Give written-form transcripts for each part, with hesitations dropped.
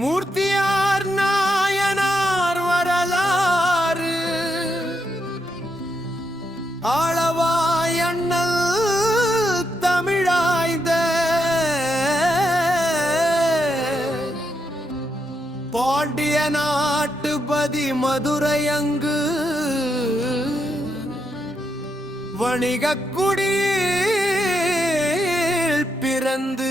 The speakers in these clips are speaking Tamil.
மூர்த்தியார் நாயனார் வரலாறு ஆளவாய் அண்ணல் தமிழாய்ந்த பாண்டிய நாட்டுபதி மதுரையங்கு வணிகக் குடியில் பிறந்து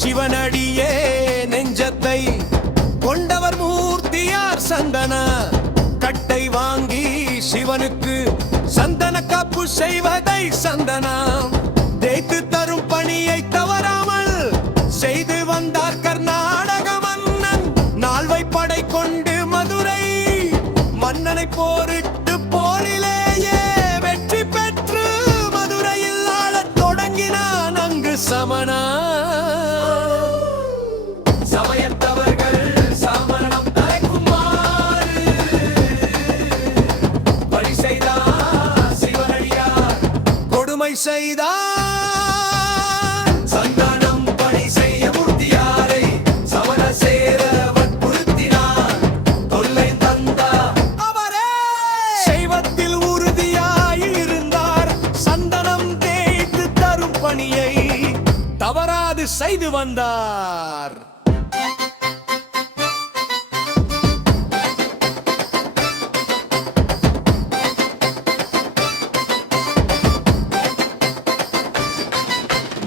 சிவனடியே நெஞ்சத்தை கொண்டவர் மூர்த்தியார் சந்தன கட்டை வாங்கி சிவனுக்கு சந்தன காப்பு செய்வதை சந்தனம் தேய்த்து தரும் பணியை தவறாமல் செய்து வந்தார் கர்நாடக மன்னன். நால்வை படை கொண்டு மதுரை மன்னனை போரிட்டு போரிலேயே வெற்றி பெற்று மதுரையில் ஆளத் தொடங்கினான் அங்கு சமணா. சமயத்தவர்கள் சமணம் தலைக்குமாறு பலி செய்தார் சிவனடியார் கொடுமை செய்தார். சந்தனம் பணி செய்ய மூர்த்தியாரை சமண சேர வற்புறுத்தினார் தொல்லை தந்தார் அவரே. செய்வத்தில் உறுதியாயிருந்தார் சந்தனம் தேய்த்து தரும் பணியை தவறாது செய்து வந்தார்.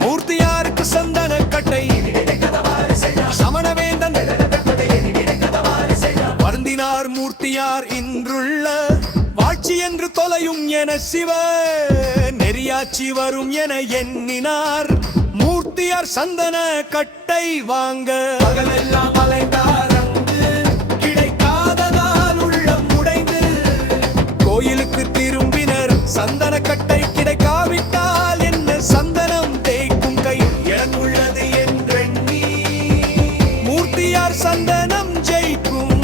மூர்த்தியாருக்கு சந்தன கட்டை சமணவேந்தன் வருந்தினார். மூர்த்தியார் இன்றுள்ள வாட்சி என்று தொலையும் என சிவ நெறியாட்சி வரும் என எண்ணினார். மூர்த்தியார் சந்தன கட்டை வாங்க பகலெல்லாம் அலைந்தார் அங்கு கிடைக்காததால் உள்ளம் உடைந்து கோயிலுக்கு திரும்பினர். சந்தன கட்டை கிடைக்காவிட்டால் என்ன சந்தனம் தேய்க்கும் கை எனக்குள்ளது என்றெண்ணி மூர்த்தியார் சந்தனம் ஜெயிக்கும்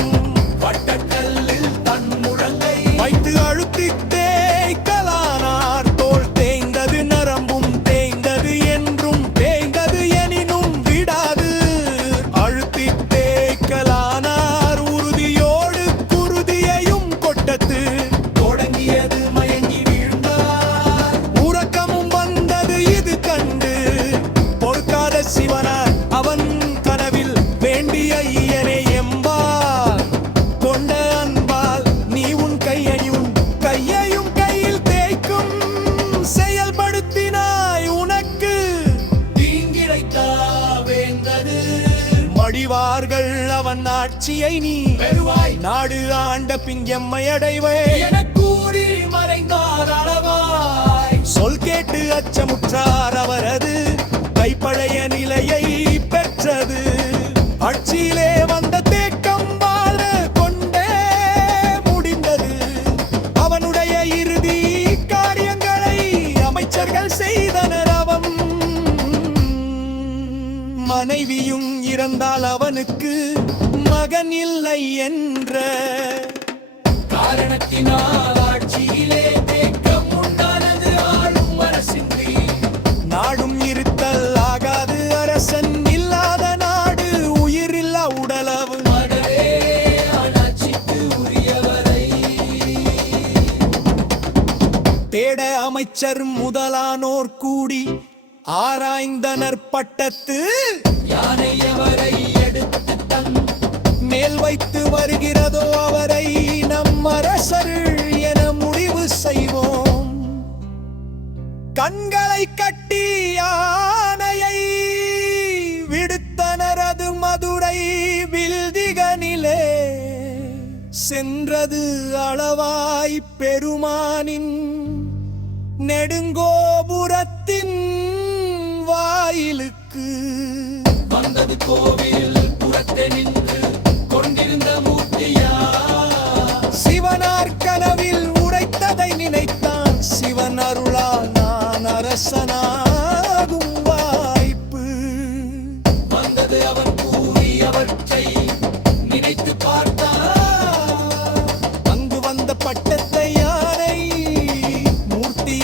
வட்டக்கல்லில் தன் முழங்கை வைத்து அழுத்தி தேய்க்கலானார். தோல் தேய்ந்தது நரம்பும் தேய்ந்தது என்றும் தேய்ந்தது எனினும் விடாது அழுத்தி தேய்க்கலானார். உறுதியோடு குருதியையும் கொட்டத்து தொடங்கியது மயங்கி வீழ்ந்தார். உறக்கமும் வந்தது இது கண்டு பொறுக்காத சிவனார் அவன் கனவில் வேண்டிய ஈயனை எம்பால் கொண்ட அன்பால் நீ உன் கையையும் கையில் தேய்க்கும் செயல்படுத்தினாய் உனக்கு தீங்கிழைத்தா வேந்தது. மடிவார்கள் அவன் ஆட்சியை நீ பெறுவாய் நாடு ஆண்ட பின் எம்மை அடைவே என கூறி மறைந்தார் அளவாய். சொல் கேட்டு அச்சமுற்றார் அவரது கைப்பழைய நிலையை பெற்றது. ஆட்சியிலே வந்த தேக்கம் வாழ கொண்டே முடிந்தது. அவனுடைய இறுதி காரியங்களை அமைச்சர்கள் செய்தனர். அவன் மனைவியும் இறந்தால் அவனுக்கு மகன் இல்லை என்ற காரணத்தினால் ஆட்சியிலே தேக்கம் உண்டானது. ஆளும் அரசின்றி நாடும் இருத்தல் ஆகாது. அரசன் இல்லாத நாடு உயிரில்லா உடலவு ஆட்சிக்கு உரியவரை தேட அமைச்சர் முதலானோர் கூடி ஆராய்ந்தனர். பட்டத்து யானை எவரை எடுத்து தன் மேல் வைத்து வருகிறதோ அவரை நம் அரசர் என முடிவு செய்வோம். கண்களை கட்டி யானையை விடுத்தனர். அது மதுரை வில்திகனிலே சென்றது அளவாய் பெருமானின் நெடுங்கோபுரத்தின் வாயிலுக்கு வந்தது. கோவில் புறத்தே நின்று கொண்டிருந்த மூர்த்தியார் சிவனார் கனவில் உரைத்ததை நினைத்தான். சிவன் அருளால் நான் அரசனாகும் வாய்ப்பு வந்தது. அவன் கூறியவற்றை நினைத்து பார்த்தான். அங்கு வந்த பட்டத்தை யாரை மூர்த்தி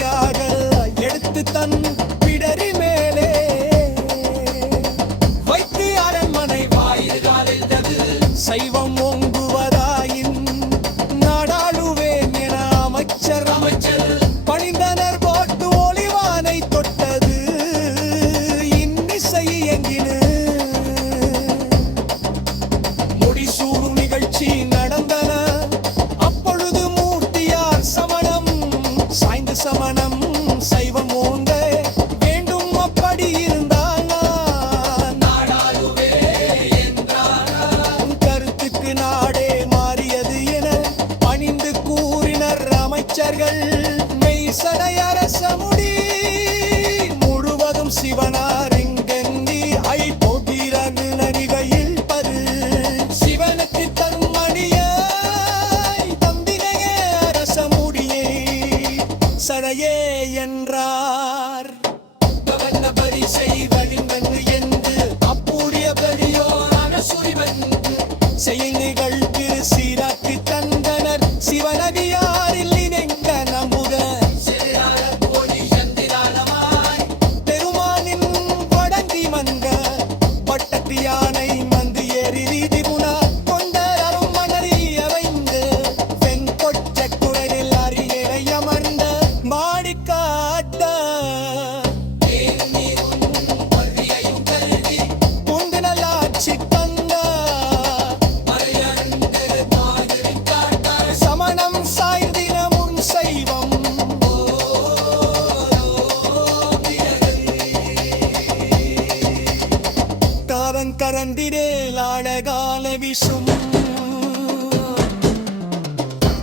பிறந்திடேல் அழகால விஷும்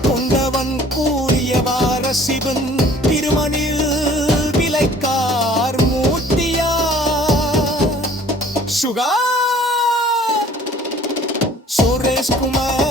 கொண்டவன் கூறியவார சிவன் திருமணில் விலைக்கார் மூர்த்தியா சுகா சுரேஷ்குமார்